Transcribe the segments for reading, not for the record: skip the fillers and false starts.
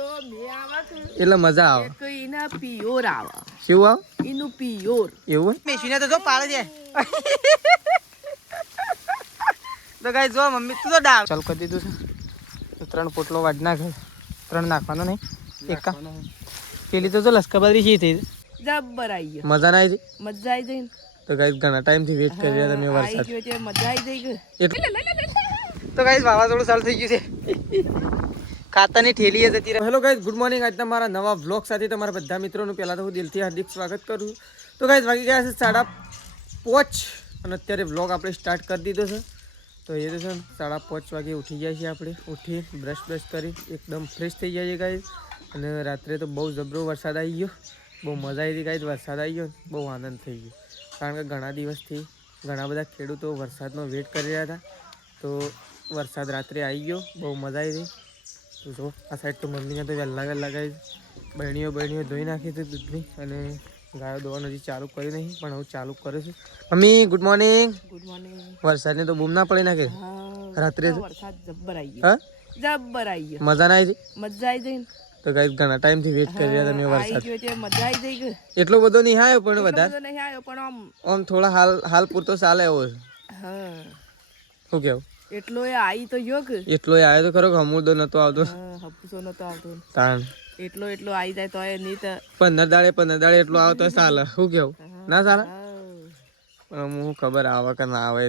તો મે આવા કે એટલે મજા આવે એક ઈના પિયોર આવે શું આવે ઈનું પિયોર એવું મેશીને તો જો પાડે છે તો ગાઈસ જો મમ્મી તું તો ડાવ ચાલ કરી દીધું છે 3 પોટલો વાડ નાખે 3 નાખવાનો નહીં એક પેલી તો લસકાબારી છે થઈ જબ્બર આવી ગયો મજા ના આવી મજા આવી જઈ તો ગાઈસ ઘણા ટાઈમ થી વેટ કરી રહ્યા તમે વરસાદ આવી ગયો મજા આવી જઈ તો ગાઈસ વાવાઝોડું ચાલુ થઈ ગયું છે ખાતાની ઠેલી જતી રહે હેલો ગાઈસ ગુડ મોર્નિંગ આજના મારા નવા વ્લોગ સાથે તમારા બધા મિત્રોનું પહેલા તો હું દિલથી હાર્દિક સ્વાગત કરું છું તો ગાઈસ વાગી ગયા છે 5:30 અને અત્યારે વ્લોગ આપણે સ્ટાર્ટ કરી દીધો છે તો એ તો છે 5:30 વાગે ઉઠી જાય છે આપણે ઉઠી બ્રશ કરી એકદમ ફ્રેશ થઈ જાય છે ગાઈસ અને રાત્રે તો બહુ જબરો વરસાદ આવી ગયો બહુ મજા આવી હતી ગાઈસ વરસાદ આવી ગયો બહુ આનંદ થઈ ગયો કારણ કે ઘણા દિવસથી ઘણા બધા ખેડૂતો વરસાદનો વેટ કરી રહ્યા હતા તો વરસાદ રાત્રે આવી ગયો બહુ મજા આવી હતી તો જો આ સાઈડ તો મમ્મીને તો વહેલા ગાઈસ બહેણીઓ ધોઈ નાખી હતી દૂધની અને ગાયો દોવાનું હજી ચાલુ કરી નહીં પણ હું ચાલુ કરું છું મમ્મી ગુડ મોર્નિંગ વરસાદને તો બૂમ ના પડી નાખે રાત્રે વરસાદ જબ્બર આવી ગયો જબ્બર આવી ગયો મજા ના આવી મજા આવી જઈ તો ગાઈસ ઘણા ટાઈમ થી વેટ કરી રહ્યા તમે વરસાદ આવી ગયો મજા આવી જઈ એટલો બધો નહીં આવ્યો પણ વધારે નહીં આવ્યો પણ આમ થોડા હાલ પૂરતો ચાલે એવો હા શું કેવું એટલો એ આવી તો ગયો કે એટલો આવ્યો તો ખરો હમુદો નતો આવતો હપુસો નતો આવતો તાણ એટલો આવી જાય તો એ નહીં તો 15 દાડે એટલો આવતો ચાલે શું કેવું ના ચાલે પણ હું ખબર આવે કે ના આવે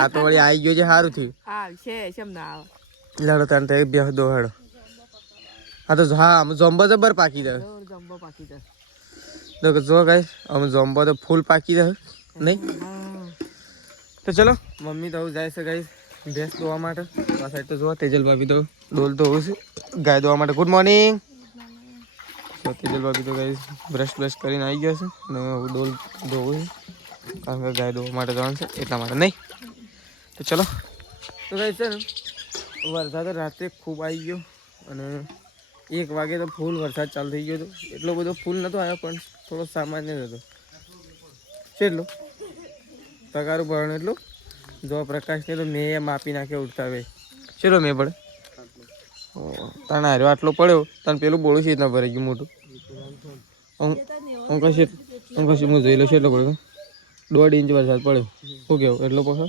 આ તો વળી આવી ગયો છે સારું થયું આવશે કેમ ના આવે લડો તાન તો બે દોડો હા તો હા જોમ્બો જબર પાકી દે જમ્બો પાકી દે તો જો ગાઈસ અમે જોમ્બો તો ફૂલ પાકી દે નહીં તો ચલો મમ્મી તો જાય છે ગાઈસ ભેંસ ધોવા માટે આ સાઈડ તો જો તેજલ ભાભી તો ડોલ ધોવું છે ગાય ધોવા માટે ગુડ મોર્નિંગ તો તેજલ ભાભી તો ગાઈસ બ્રશ કરીને આવી ગયા છે અને હું ડોલ ધોવું છું કારણ કે ગાય ધોવા માટે જવાનું છે એટલા માટે નહીં તો ચલો તો ગાઈસ છે ને વરસાદ રાત્રે ખૂબ આવી ગયો અને 1 વાગે તો ફૂલ વરસાદ ચાલુ થઈ ગયો હતો એટલો બધો ફૂલ નહોતો આવ્યો પણ થોડો સામાન્ય જ હતો છે એટલો તગારું ભરણ એટલું જો પ્રકાશને તો મેં માપી નાખ્યો ઉઠતા હવે ચલો મેં પડે તને હાર્યો આટલો પડ્યો તને પેલું બોલું છે રીતના ભરાઈ ગયું મોટું હું જોઈ લઉં છું એટલો પડ્યો 1.5 ઇંચ વરસાદ પડ્યો શું કેવું એટલો પડ્યો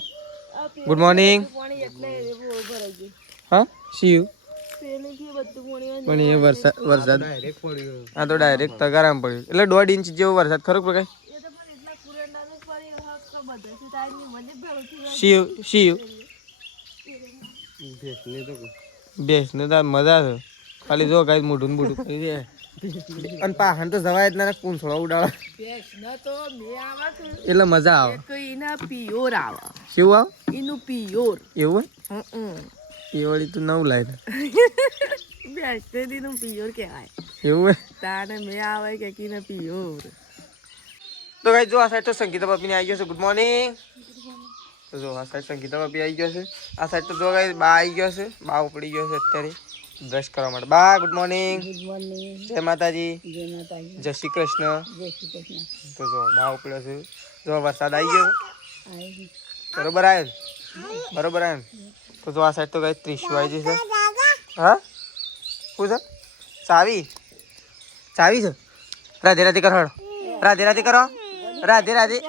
ગુડ મોર્નિંગ હા શિવ પણ એ વરસાદ આ તો ડાયરેક્ટ તગારામાં પડ્યો એટલે 1.5 ઇંચ જેવો વરસાદ ખરો પ્રકાશ શિવ બેસ ને તાર મજા છે ખાલી જો ગાઈસ મોઢું બૂઢું કરી દે અને પાહન તો જવાય જ ના પૂંછડો ઉડાડો એટલે મજા આવે એક ઈના પિયોર આવે શું આવે ઈનું પિયોર એવું એ વળી તું નવું લાય બેસ્ટેડીનું પિયોર કહેવાય એવું તાને મે આવે કે કીને પિયોર તો ગાઈસ જો આ સાઈડ તો સંગીતા બાપીને આવી ગયો છે ગુડ મોર્નિંગ તો જો આ સાઈડ સંગીતા બાપી આવી ગયો છે આ સાઈડ તો જો ગાઈસ બા આવી ગયો છે બા ઉપડી ગયો છે અત્યારે બ્રશ કરવા માટે બા ગુડ મોર્નિંગ જય માતાજી જય શ્રી કૃષ્ણ તો જો બા ઉપડ્યો છે જો વરસાદ આવી ગયો બરોબર આવ્યો તો જો આ સાઈડ તો ગાઈસ ત્રિશુ આવી છે હા શું છે ચાવી છે રાધે કરો રાધે કરો રાધે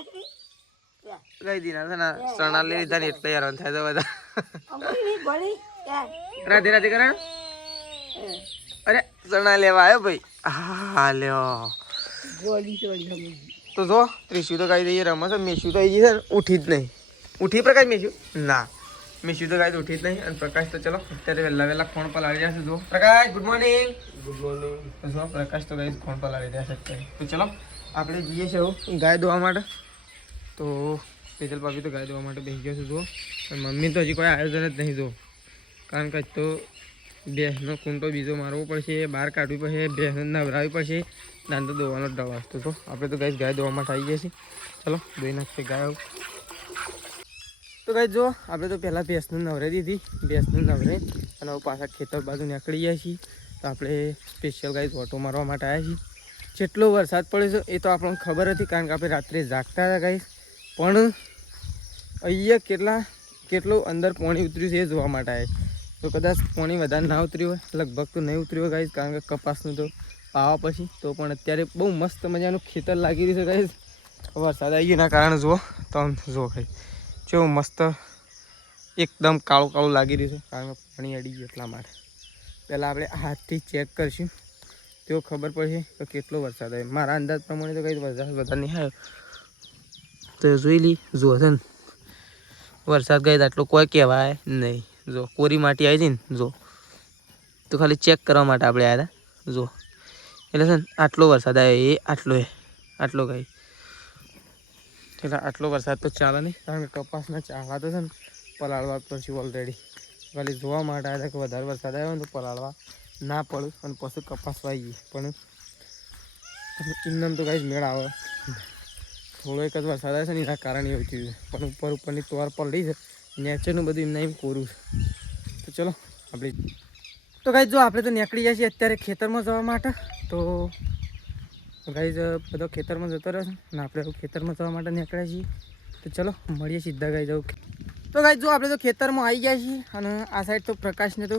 ગઈ દીના છે ને સણા લઈ લીધા ને એટલે હેરાન થાય તો બધા રાધે કરો અરે સણા લેવા આવ્યો ભાઈ હા લ્યો તો જો ત્રિશુ તો ગાઈ દઈએ રમત મેશુ તો આવી છે ઉઠી જ નહીં ઉઠી પ્રકાશ મેશુ ના મેશુ તો ગાઈ ઉઠી જ નહીં અને પ્રકાશ તો ચલો અત્યારે વહેલા ફોન પર લાવી રહ્યા છે જો પ્રકાશ ગુડ મોર્નિંગ જો પ્રકાશ તો ગાઈ ફોન પર લાવી રહ્યા છે તો ચલો આપણે જઈએ છીએ ગાય ધોવા માટે તો તેજલ ભાભી તો ગાય ધોવા માટે બેસી ગયો છે જો મમ્મી તો હજી કોઈ આયોજન જ નહીં જો કારણ કે તો ભેંસનો કૂંટો બીજો મારવો પડશે બહાર કાઢવી પડશે ભેંસને નવરાવવી પડશે દાન તો ધોવાનો જ ડર તો આપણે તો ગાય ધોવા માટે આવી ગયા છીએ ચલો ધોઈ નાખીએ ગાય તો ગાય જો આપણે તો પહેલાં ભેંસને નવરાવી દીધી ભેંસને નવરાવી અને હવે પાછા ખેતર બાજુ નીકળી ગયા છીએ તો આપણે સ્પેશિયલ ગાય ઓટો મારવા માટે આવ્યા છીએ જેટલો વરસાદ પડ્યો છે એ તો આપણને ખબર હતી કારણ કે આપણે રાત્રે જાગતા હતા ગાઈસ પણ અહીંયા કેટલું અંદર પાણી ઉતર્યું છે એ જોવા માટે આવે તો કદાચ પાણી વધારે ના ઉતર્યું હોય, લગભગ તો નહીં ઉતર્યું હોય ગાઈસ, કારણ કે કપાસનું તો પાવા પછી તો પણ અત્યારે બહુ મસ્ત મજાનું ખેતર લાગી રહ્યું છે ગાઈસ. વરસાદ આવી ગયો એના કારણે જુઓ તો જુઓ ગાઈસ કેવું મસ્ત એકદમ કાળું કાળું લાગી રહ્યું છે, કારણ કે પાણી અડી ગયું એટલા માટે. પહેલાં આપણે હાથથી ચેક કરીશું તો ખબર પડશે કે કેટલો વરસાદ આવ્યો. મારા અંદાજ પ્રમાણે તો કંઈ વરસાદ વધારે નહીં આવ્યો, તો જોઈ લી જુઓ છે ને વરસાદ ગઈ આટલો કોઈ કહેવાય નહીં. જો કોરી માટી આવી હતી ને જો, તો ખાલી ચેક કરવા માટે આપણે આવ્યા હતા જો. એટલે છે ને આટલો વરસાદ આવ્યો, આટલો ગઈ. એટલે આટલો વરસાદ તો ચાલે નહીં, કારણ કે કપાસના ચાળા તો છે ને પલાળવા પડશે ઓલરેડી. ખાલી જોવા માટે આવ્યા હતા કે વધારે વરસાદ આવ્યો ને તો પલાળવા ના પડે અને પછી કપાસ વાવીએ. પણ ઇન્દમ તો કાંઈ મેળ આવે, થોડો એક જ વરસાદ આવે છે ને એના કારણે એવું થયું છે. પણ ઉપરની તોર પલળી છે, નેચરનું બધું એમને એમ કોરું છે. તો ચલો આપણે તો ગાઈસ જો આપણે તો નીકળી જાય છીએ અત્યારે ખેતરમાં જવા માટે. તો ગાઈસ બધો ખેતરમાં જતો રહ્યો છે અને આપણે ખેતરમાં જવા માટે નીકળ્યા છીએ. તો ચલો મળીએ સીધા ગાઈ જવું. તો ગાઈસ જો આપણે તો ખેતરમાં આવી ગયા છીએ અને આ સાઈડ તો પ્રકાશને તો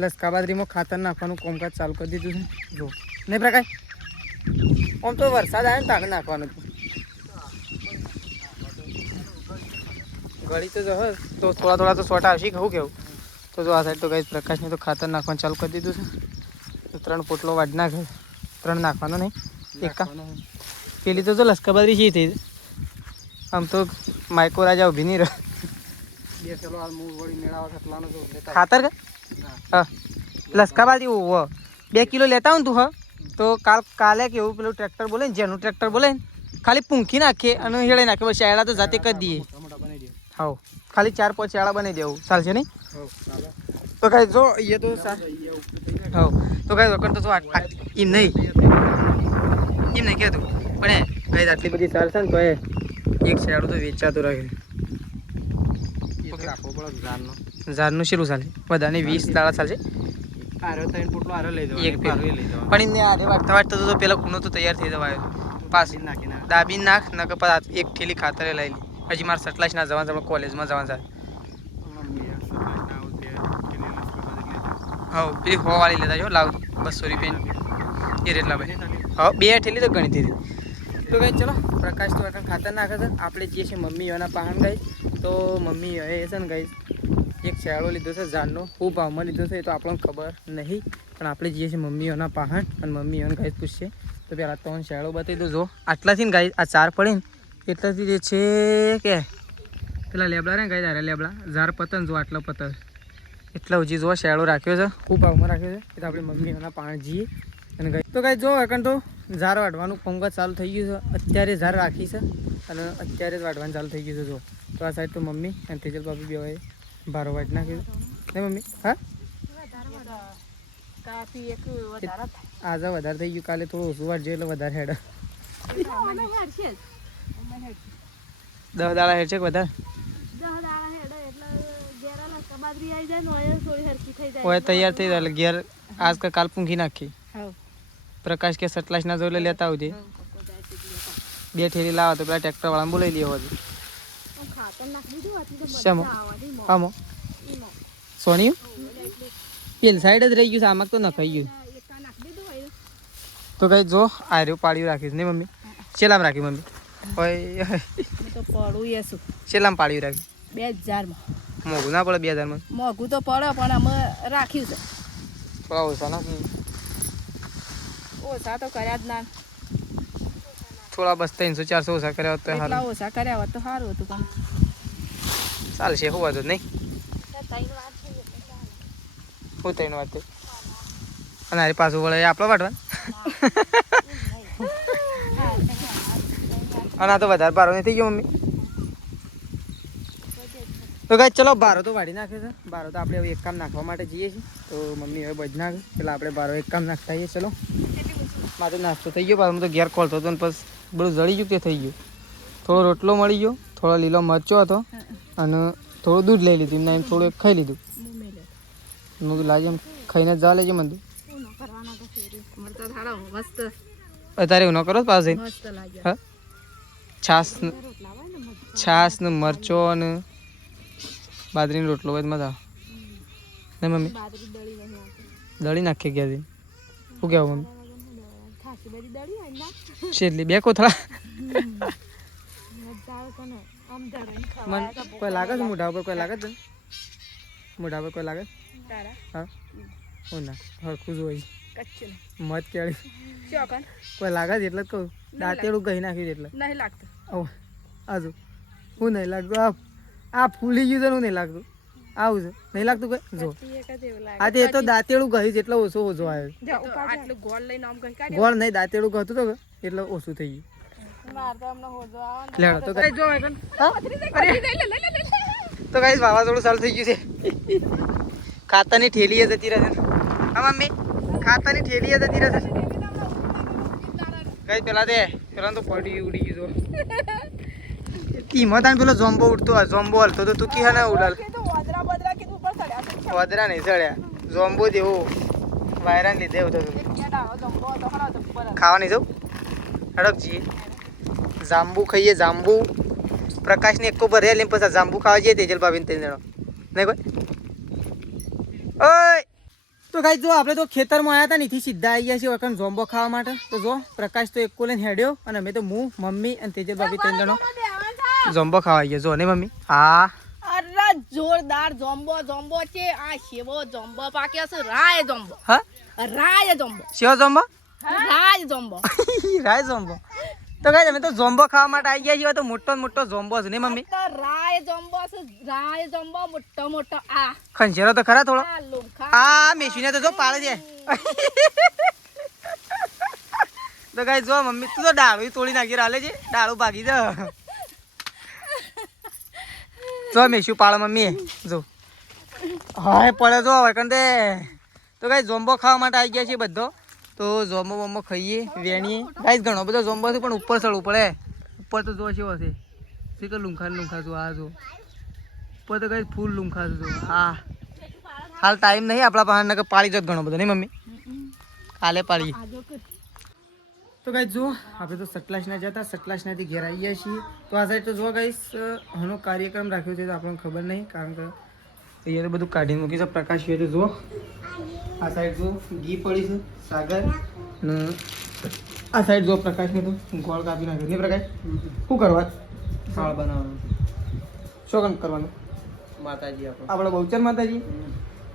લસકાબાદરીમાં ખાતર નાખવાનું કામકાજ ચાલુ કરી દીધું છે. જો નહીં પ્રકાશ, આમ તો વરસાદ આવે ને તારે નાખવાનું હતું. ગળી તો જો તો થોડા તો શોર્ટ આવશે કહું કેવું. તો જો આ સાઈડ તો ગાઈસ પ્રકાશને તો ખાતર નાખવાનું ચાલુ કરી દીધું છે. તો 3 પોટલો વાઢ નાખે, 3 નાખવાનો નહીં, એકા પેલી તો જો લસકાબાદરી છે થઈ. આમ તો માઇકો રાજા ઊભી નહીં રહે. ખાતર કે હા લસકાબાદી 2 કિલો લેતા હોય ને તું તો કાલે કેવું પેલું ટ્રેક્ટર બોલે ને, જેનું ટ્રેક્ટર બોલે ને ખાલી પૂંખી નાખીએ અને હેળે નાખીએ. બસ શાળા તો જાતે કરી દઈએ. હા ખાલી 4-5 શાળા બનાવી દેવું ચાલશે નહીં? તો કાંઈ જો એ તો હા તો કાંઈ વખત તો એમ નહીં કહેતું પણ કાંઈ આટલી બધી ચાલશે ને તો એક શાળું તો વેચાતું રહે. ઝાડનું શેલું ચાલે બધાને 20 દાડા ચાલશે. પણ એમને આરે વાટતા તો પેલા ખૂણો તો તૈયાર થઈ જવાયો. પાછી દાબી નાખ ન કે એક થેલી ખાતરે લઈ લી. હજી મારે સટલાશ ના જવાનું છે, કોલેજમાં જવાનું છે. હા પેલી 100 વાળી લેતા જો લાવ 200 રૂપિયા એ રેટલા ભાઈ. હા 2 થેલી તો ઘણી થઈ. તો કઈ ચલો પ્રકાશ તો ખાતર નાખે છે. આપણે જઈએ છીએ મમ્મી એના પાહન ગઈ. તો મમ્મી એ છે ને ગઈ એક શેળો લીધો છે ઝાડનો, ખૂબ ભાવમાં લીધો છે એ તો આપણને ખબર નહીં. પણ આપણે જઈએ છીએ મમ્મીઓના પાહણ અને મમ્મી એને ગાય પૂછશે. તો પહેલાં 3 શેળો બતાવી દો. જો આટલાથી ને ગાય આ 4 પડે ને એટલાથી જે છે કે પેલા લેબડા ને ગાય તારે લેબડા ઝાર પતન જો આટલો પતન એટલા હજી જો શેળો રાખ્યો છે, ખૂબ ભાવમાં રાખ્યો છે. એ તો આપણે મમ્મીઓના પાહણ જઈએ અને ગાય તો ગાય જો એકણ તો ઝાર વાઢવાનું કામકાજ ચાલુ થઈ ગયું છે. અત્યારે ઝાર રાખી છે અને અત્યારે જ વાઢવાનું ચાલુ થઈ ગયું છે. જો તો આ સાઈડ તો મમ્મી અને તેજલ બાપી બે હોય બારો વાટ નાખ્યું ને મમ્મી. હા આજે વધારે થઈ ગયું, કાલે થોડું ઓછું વાટજો એટલે વધારે હેડ 10 દાડા હેડ છે કે વધારે હોય તૈયાર થઈ જાય એટલે ઘેર આજ કાલ પૂંખી નાખી. પ્રકાશ કે સટલાશ ના જોઈ લેતા આવજે. 2 થેલી લાવો તો પેલા ટ્રેક્ટર વાળાને બોલાવી લેવો છે. આમો સોની પેલી સાઈડ જ રહી ગયું છે, આમાં તો નખાઈ ગયું. તો કઈ જો આર્યું પાડ્યું રાખીશ ને મમ્મી. ચેલામ રાખી મમ્મી? હોય ચેલામ પાડ્યું રાખી? 2000 મોઘું ના પડે? 2000 માં મોઘું તો પડે પણ અમે રાખ્યું છે. થોડા ઓછા ના ઓછા તો કર્યા જ ના. થોડા બસ 300-400 ઓછા કર્યા હોત તો એટલા ઓછા કર્યા હોત તો સારું હતું. પણ ચાલશે શું વાંધો નહીં. શું 3 વાત અને આરી પાછું વળે આપણે વાટવા અને આ તો વધારે બારો નહીં થઈ ગયો મમ્મી. તો કાંઈ ચલો બારો તો વાઢી નાખે છે. બારો તો આપણે હવે એક કામ નાખવા માટે જઈએ છીએ. તો મમ્મી હવે બજ નાખે પેલા આપણે બારો એક કામ નાખતા આવીએ. ચલો મારે નાસ્તો થઈ ગયો, પાછું તો ઘેર ખોલતો હતો ને પછી બધું જળી ગયું તે થઈ ગયું. થોડો રોટલો મળી ગયો, થોડો લીલો મરચો હતો અને થોડું દૂધ લઈ લીધું. એમને એમ થોડું એક ખાઈ લીધું. હું લાગે એમ ખાઈને જ જા લેજે મને. અત્યારે એવું ન કરો પાસે હા છાસ ને મરચો અને બાજરીનો રોટલો હોય મજા. ને મમ્મી બાજરી દળી નહીં આવતી. દળી નાખીએ ક્યાંથી શું કહેવું મમ્મી ખાસી બધી દળી હોય ના છેલ્લી બે કોથળા મજા આવે કોને આમ ધરાઈને મન ખવાય તો કોઈ લાગે છે મોઢા ઉપર કોઈ લાગે છે મોઢા ઉપર કોઈ લાગે તારા હા હું ના હરખું જ હોય કચ્છું મત કેળી શું કન કોઈ લાગે છે એટલે જ કહું દાંતેડું કહી નાખ્યું છે એટલે નહીં લાગતું. આવું આજુ હું નહીં લાગતું આ ફૂલી ગયું છે હું નહીં લાગતું આવું છે નહીં લાગતું કોઈ જો એક જ એવું લાગે. આ તે તો દાંતેડું કહ્યું છે એટલે ઓછો ઓછો આવ્યો જો આટલું ગોળ લઈને આમ કઈ કાઢ્યો. ગોળ નહીં દાંતેડું કહતું તો એટલે ઓછું થઈ ગયું માર તો હમણાં હોજો આવે ને. લેડો તો કઈ જો એકન તો કઈ વાવાઝોડું ચાલુ થઈ ગયું છે ખાતાની ઠેલી જતી રહે છે હા મમ્મી ખાતાની ઠેલી જતી રહે છે કઈ પેલા દે પેલા તો પડી ઉડી ગયું કિંમત પેલો ઝોમ્બો ઉડતો ઝોમ્બો હલતો તો તું કી ને ઉડાલ કીધું વાદરા બદરા કીધું ઉપર ચડ્યા છે. વધરા નહીં ચડ્યા ઝોમ્બો દેવો વાયરા લીધે એવું થતું એક કેટ આવો જમ્બો હતો ખરો તો ઉપર હતો. ખાવા નહીં જવું હડક જઈએ જાંબુ ખાઈએ જાંબુ પ્રકાશને એકો ભરે લઈને પછી જાંબુ ખાવા જઈએ તેજલ ભાભીને ત્રણ જણો નહીં કોઈ ઓય તો ગાઈસ જો આપણે તો ખેતરમાં આવ્યા હતા ને એથી સીધા આવી ગયા છીએ વખત ઝોમ્બો ખાવા માટે તો જો પ્રકાશ તો એકો લઈને હેડ્યો અને અમે તો હું મમ્મી અને તેજલ ભાભી ત્રણ જણો ઝોમ્બો ખાવા આવી ગયા જો ને મમ્મી હા અરે જોરદાર જોમ્બો જોમ્બો છે આ શેવો જોમ્બો પાક્યો છે રાય જોમ્બો હા રાય જોમ્બો શિવ ઝોમ્બો રાય જોમ્બો રાય ઝોમ્બો તો ગાઈસ અમે તો ઝોમ્બો ખાવા માટે આવી ગયા છીએ તો મોટો મોટો ઝોમ્બો છે ને મમ્મી તો રાય જોમ્બો છે રાય જોમ્બો મોટો મોટો આ ખંજેરો તો ખરા થોડો આ લુખા આ મેશીને તો જો પાડે છે તો ગાઈસ જો મમ્મી તું તો ડાળું તોડી નાખી રાલે છે ડાળું ભાગી જા જો મેશું પાડે મમ્મી જો હાય પડે જો વળકંડે તો ગાઈસ ઝોમ્બો ખાવા માટે આવી ગયા છે બધો તો ઝોમ્બો બોમ્બો ખાઈએ વેણીએ ગાઈસ ઘણો બધો ઝોમ્બો છે પણ ઉપર ચડવું પડે ઉપર તો જો છે હશે શી કે લુંખા જો આ જો ઉપર તો ગાઈસ ફૂલ લુંખા જો હા હાલ ટાઈમ નહીં આપણા પાસે નકર પાડી જત ઘણો બધો નહીં મમ્મી કાલે પાડીએ આજો કર તો ગાઈસ જો આપણે તો સટલાસના જતા સટલાસનાથી ઘેર આવી ગયા છીએ તો આ સાઈડ તો જો ગાઈસ આનો કાર્યક્રમ રાખ્યો છે તો આપણને ખબર નહીં કારણ કે અહીંયા તો બધું કાઢીને મૂકી છે પ્રકાશ તો જો આ સાઈડ જો ઘી પડી છે સાગર ને આ સાઈડ જો પ્રકાશને તો ગોળ કાપી નાખ્યો નહીં પ્રકાશ શું કરવા થાળ બનાવવાનું શું કરવાનું માતાજી આપણે આપણે બહુચર માતાજી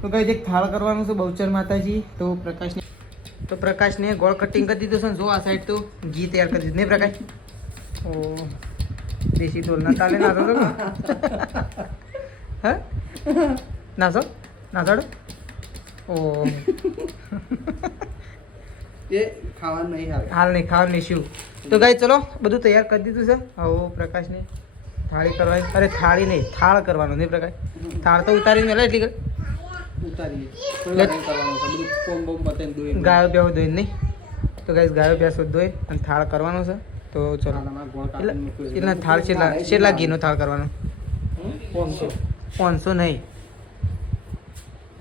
તો કઈ એક થાળ કરવાનું છે બહુચર માતાજી તો પ્રકાશને ગોળ કટિંગ કરી દીધું છે ને જો આ સાઈડ તો ઘી તૈયાર કરી દીધું નહીં પ્રકાશ ઓ દેશી ઢોલ ના તાલે નાખો તો હે નાસો નાસાડો ઓ એ ખાવાનું નહીં આવે હાલ નહીં ખાવ નહીં શું તો ગાઈ ચલો બધું તૈયાર કરી દીધું છે હવે પ્રકાશને થાળી કરવાની અરે થાળી નહીં થાળ કરવાનો નહીં પ્રકાશ થાળ તો ઉતારીને મેલા એટલી ઉતારીએ થોડું નહીં કરવાનું છે બધું કોમ બોમ બતાવીને દોઈ ગાયો પ્યાવો ધોઈને નહીં તો ગાઈસ ગાયો પ્યાસો ધોઈ અને થાળ કરવાનો છે તો ચલો થાળામાં ગોળ કાપીને મૂક્યું છે. એટલા થાળ છેલ્લા ઘીનો થાળ કરવાનો 500 500 નહીં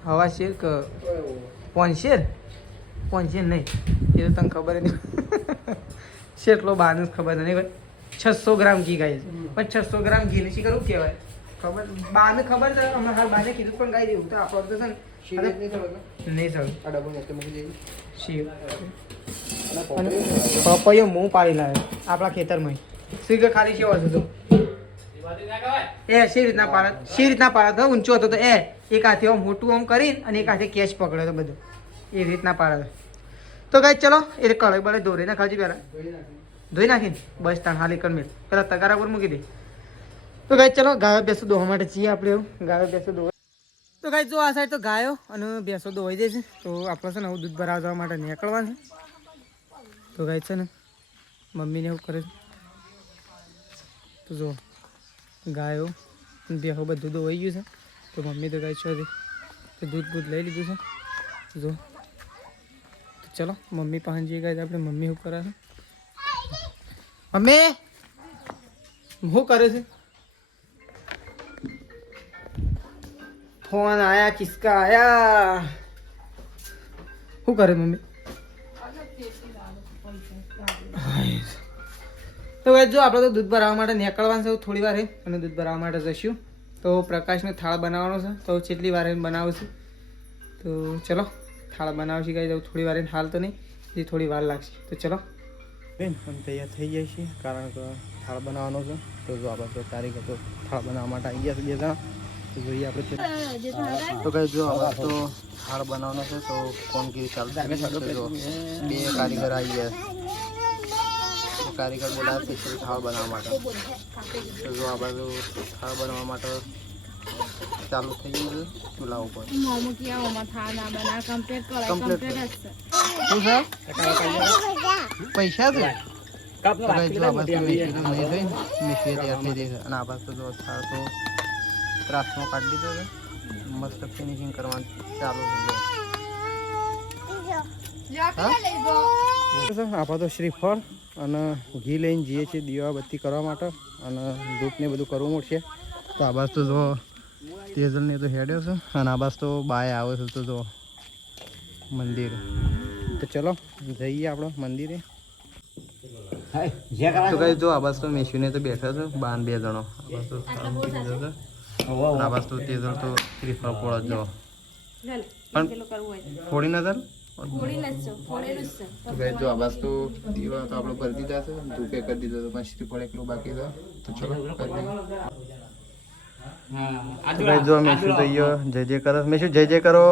હવા શેર કે 500 નહીં એ તો તને ખબર નહીં કેટલો બાનું ખબર નહીં ભાઈ 600 ગ્રામ ઘી ગાય છે પણ 600 ગ્રામ ઘી નથી કરવું કહેવાય ખબર બાને ખબર છે હમણાં હાલ બાને કીધું પણ ગાઈ દેવું તો આપણો તો છે ને શીરો જ નહીં કરવાનો. નહીં સર આ ડબ્બો નીચે મૂકી દેજો. શિવ અને પોપડી પપૈયો હું પાડી લાવે આપણા ખેતરમાં શું કે ખાલી કેવો હતો એ શી રીતના પાડત ઊંચો હતો તો એક હાથે આમ મોટું આમ કરીને અને એક હાથે કેચ પકડ્યો હતો બધું એવી રીતના પાડે તો ગાઈ ચલો એ કઢાઈ બળે દોરી ના ખાવજી પહેલાં ધોઈ નાખીને બસ તાણ હાલી કર મેં પેલા તગારા પર મૂકી દે તો ગાઈ ચલો ગાયો બેસો દોવા માટે છીએ આપણે એવું ગાયો બેસો દોવા તો ગાઈ જો આ સાઈડ તો ગાયો અને ભેંસો દોવાઈ જાય છે તો આપણે છે ને હું દૂધ ભરાવા જવા માટે નીકળવાનું છે તો ગાઈ છે ને મમ્મીને એવું કરે છે તો જો ગાયો ભેંસો બધું દોવાઈ ગયું છે તો મમ્મી તો ગાય છો તો દૂધ બૂધ લઈ લીધું છે જો તો ચલો મમ્મી પાસે જઈએ ગાય આપણે મમ્મી શું કરે છે મમ્મી શું કરે છે ફોન આયા કિસકા આયા શું કરે મમ્મી તો ભાઈ જો આપણે તો દૂધ ભરાવવા માટે નીકળવાનું છે થોડી વાર અને દૂધ ભરાવવા માટે જઈશું તો પ્રકાશને થાળ બનાવવાનો છે તો કેટલી વાર બનાવું છું તો ચલો થાળ બનાવશે ગાઈ જાઉં થોડી વાર હાલ તો નહીં હજી થોડી વાર લાગશે તો ચલો બેન અમે તૈયાર થઈ જાય છે કારણ કે થાળ બનાવવાનો છે તો જો આપણે તો તારીખ તો થાળ બનાવવા માટે આવી ગયા છે 2 જણા તો જોઈએ આપણે તો કઈ જો હવે તો થાળ બનાવવાનો છે તો કોણગીરી ચાલુ છે તો જો 2 કારીગર આવી ગયા કારીગર બોલાવે છે થાળ બનાવવા માટે તો જો આ બાજુ થાળ બનાવવા માટે ચાલુ થઈ ગયું છે ચૂલા ઉપર પૈસા છે અને આ બાજુ જો થાળ તો ત્રાસમાં કાઢી દીધો છે મસ્ત ફિનિશિંગ કરવાનું ચાલુ છે આપણે તો શ્રીફળ અને ઘી લઈને જઈએ છીએ દીવાબત્તી કરવા માટે અને ધૂપ ને બધું કરવું પડશે તો આ બાજુ તો જો તેજલને તો હેડ્યો છે અને આ બાજુ તો બાય આવે છે તો જો મંદિર તો ચલો જઈએ આપણે મંદિરે તો કઈ જો આ બાજુ તો મેશુને તો બેઠા છે 2 જણો આ બાજુ તો તેજલ તો શ્રીફળ ફોડ જ જો પણ ફોડી નજર જો આ બાજુ તો દીવા તો આપણે ભરી દીધા છે ધૂપે કરી દીધો તો પણ શ્રીફળ એકલું બાકી છે તો ચલો કરી જો મેશુ તો જય જય કરો મેશુ જય જય કરો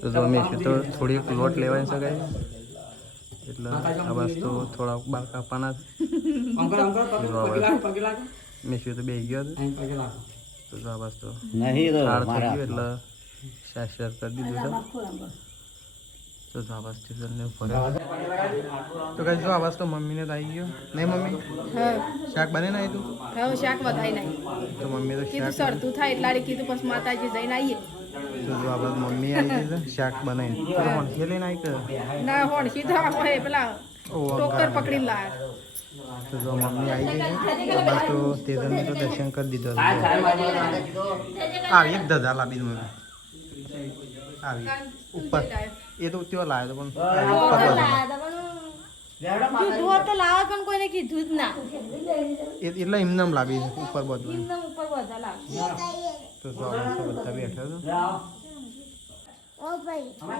તો જો મેશુ તો થોડી લોટ લેવાની છે ગાય એટલે આ બાજુ તો થોડા બાર કાપવાના મેશુ તો બેસી ગયો તો જો આ બાજુ તો એટલે શાસ્ત્ર કરી દીધું છે તો જો આ બાજુ તો કઈ જો આ બાજુ તો મમ્મીને તો આવી ગયો નહીં મમ્મી શાક બને ના તું હા શાક વધાઈ નહીં તો મમ્મી તો કીધું સરતું થાય એટલે કીધું પછી માતાજી જઈને આવીએ તો જો આ બાજુ મમ્મી આવી ગઈ છે શાક બનાવીને તો હોણસી લઈને આવી કે ના હોણસી તો હોય પેલા ટોકર પકડીને લાયા તો જો મમ્મી આવી ગઈ છે આ બાજુ તો તેજલને તો દર્શન કરી દીધો આવી એક ધજા લાવી મમ્મી આવી ઉપર એ તો ત્યો લાવ્યો પણ એટલે એમને લાવી ઉપર બધું તો બધા બેઠા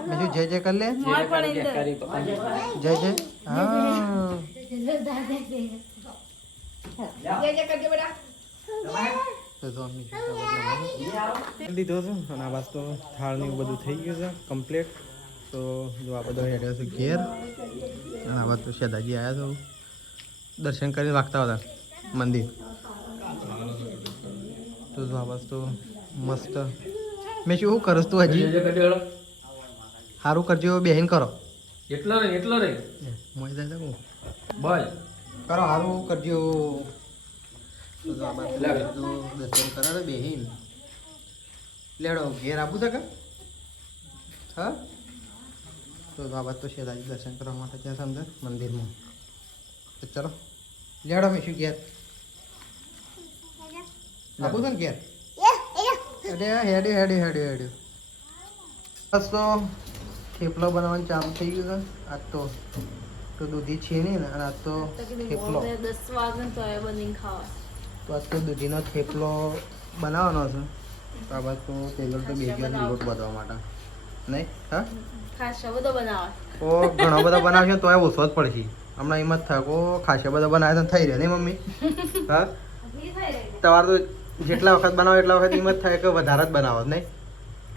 બીજું જય જય કર લે જય જય હા લીધો છે અને આ વાસ્તો થાળ ને બધું થઈ ગયું છે કમ્પ્લીટ તો જો આ બધો હેડ્યો છે ઘેર અને આ વાત તો શેદાજી આવ્યા છે દર્શન કરીને વાગતા હતા મંદિર તો જો આ વાસ્તો મસ્ત મેં શું કરું તું હજી સારું કરજો બેહીન કરો એટલો રે મળી જાય હું બોલ કરો સારું કરજો તો જો આ બાજુ દર્શન કરાવે બેહીન લેડો ઘેર આપું છે કે હા તો આ બાજુ તો શેદાજી દર્શન કરવા માટે ત્યાં અંદર મંદિરમાં તો ચલો લેડો મેં શું ઘેર આપું છે ને ઘેર હેડ્યો બસ તો થેપલો બનાવવાનું ચાલુ થઈ ગયું છે આજ તો દૂધી છે નહીં ને અને આજ તો થેપલો તો આજ તો દૂધીનો થેપલો બનાવવાનો છે તો આ બાદ તો તેલ તો બેસી લોટ બાંધવા માટે નહીં હા ઓ ઘણો બધો બનાવશે તો એ ઓછો જ પડશે હમણાં એમ જ થાય કો ખાસા બધા બનાવે તો થઈ રહ્યા નહીં મમ્મી હા તમારે તો જેટલા વખત બનાવો એટલા વખત એમ જ થાય કે વધારે જ બનાવો નહીં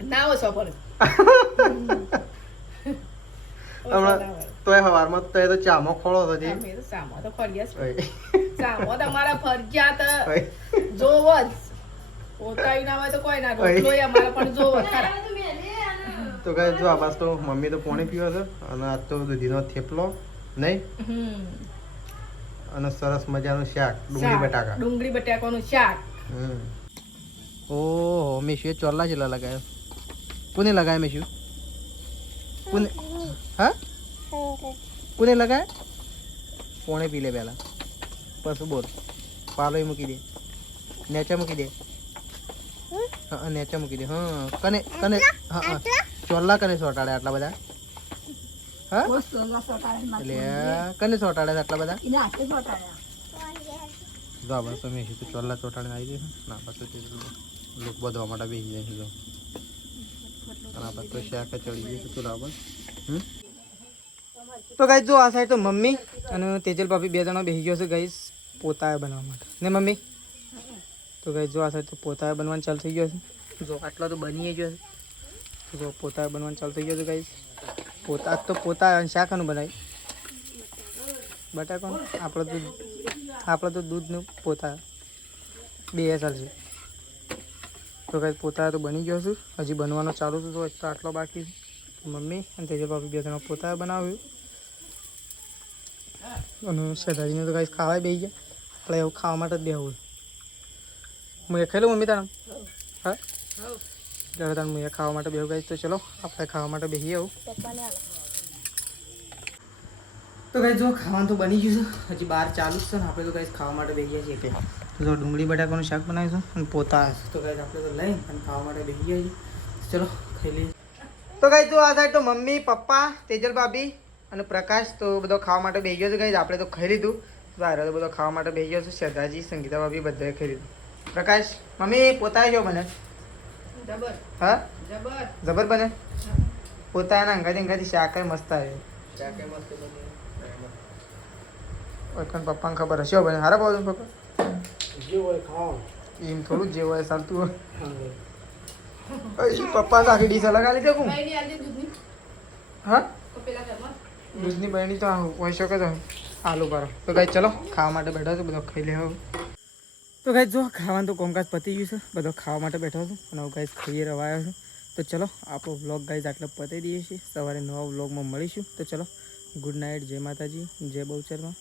ના ઓછો પડે હમણાં તો એ સવારમાં તો એ તો ચામો ખોળો હતો જે ચામો તો ફરજિયાત ચામો તમારા ફરજિયાત જોવો જ પોતાવી ના હોય તો કોઈ ના રોટલો અમારે પણ જોવો ખરા તો કહે જો આ બાજુ તો મમ્મી તો પાણી પીવો છે અને આજ તો દૂધીનો થેપલો નહીં અને સરસ મજાનું શાક ડુંગળી બટાકાનું શાક ઓહો મેશુ ચોલા જેલા લગાવ્યો કોને લગાવ્યા મેશુ કોને હા કોને લગાવ્યા પોણે પી લે પહેલા પછી બોલ પાલો મૂકી દે નેચા મૂકી દે હા નેચા મૂકી દે હા કને કને હા હા ચોલા કને સોટાડે આટલા બધા હા એટલે કને સોટાડે આટલા બધા જો બસ મેશુ તો ચોલા ચોટાડે આવી દે ના બસ લોક બધવા માટે બેસી જાય છે તો અને આપણે તો શાક ચડી ગયું છે બરાબર. તો ગાઈસ જો આ સાઈડ તો મમ્મી અને તેજલ ભાભી બે જણા બેસી ગયો છે ગાઈસ પોતા બનાવવા માટે ને મમ્મી. તો ગાઈસ જો આ સાઈડ તો પોતા બનવાનું ચાલુ થઈ ગયો છે. જો આટલા તો બની ગયો છે. જો પોતા બનવાનું ચાલુ થઈ ગયો છે ગાઈસ. પોતા તો પોતા શાકનું બનાવી બટાકાનું આપણે તો દૂધનું પોતા બે ચાલશે. તો કાંઈ પોતા તો બની ગયો છું, હજી બનવાનો ચાલુ છે. તો આટલો બાકી મમ્મી અને તેજલ ભાભી બે જણા પોતા બનાવ્યું અને શેઠાજીને તો કાંઈ ખાવા બેસી ગયા. આપણે એવું ખાવા માટે જ બેહવું. હું એ ખાઈ લઉં મમ્મી તારા? હા ત્યારે તાર હું એ ખાવા માટે બેહું ગાઈશ. તો ચલો આપણે ખાવા માટે બેસીએ આવું. તો ગાઈસ જો ખાવાનું તો બની ગયું છે, હજી બહાર ચાલુ જ છે ને આપણે તો ગાઈસ ખાવા માટે બેસી ગયા છીએ. તો ડુંગળી બટાકાનું શાક બનાવીશું અને પોતા તો ગાઈસ આપણે તો લઈ અને ખાવા માટે બેસી ગયા છીએ. ચલો ખાઈ લઈએ. તો ગાઈસ જો આ સાઈડ તો મમ્મી પપ્પા તેજલ ભાભી અને પ્રકાશ તો બધો ખાવા માટે બેસી ગયો છે. ગાઈસ આપણે તો ખાઈ લીધું. બહાર તો બધો ખાવા માટે બેસી ગયો છે. શ્રદ્ધાજી સંગીતા ભાભી બધાએ ખાઈ લીધું. પ્રકાશ મમ્મી પોતા જો બને જબર હા જબર જબર બને પોતાના અંગાથી શાક મસ્ત આવે. શાકે મસ્ત બની પપ્પાને ખબર હશે બને હારા પાવ પપ્પા જે હોય ખાવ એમ થોડું જે હોય ચાલતું હોય. હા પપ્પા આખી ડીશ અલગ આલી દેખું. કઈ નહીં આજે દૂધની હા તો પેલા ઘરમાં દૂધની બહેણી તો હોય શકે તો આલુ પારો. તો ગાઈ ચલો ખાવા માટે બેઠા છો, બધો ખાઈ લે. તો ગાઈ જો ખાવાનું તો કોમકાજ પતી ગયું છે, બધો ખાવા માટે બેઠો છું અને હવે ગાઈસ ખાઈએ રવાયો છું. તો ચલો આપણો વ્લોગ ગાઈસ આટલો પતાવી દઈએ છીએ. સવારે નવા વ્લોગમાં મળીશું. તો ચલો ગુડ નાઇટ, જય માતાજી, જય બહુચરમાં.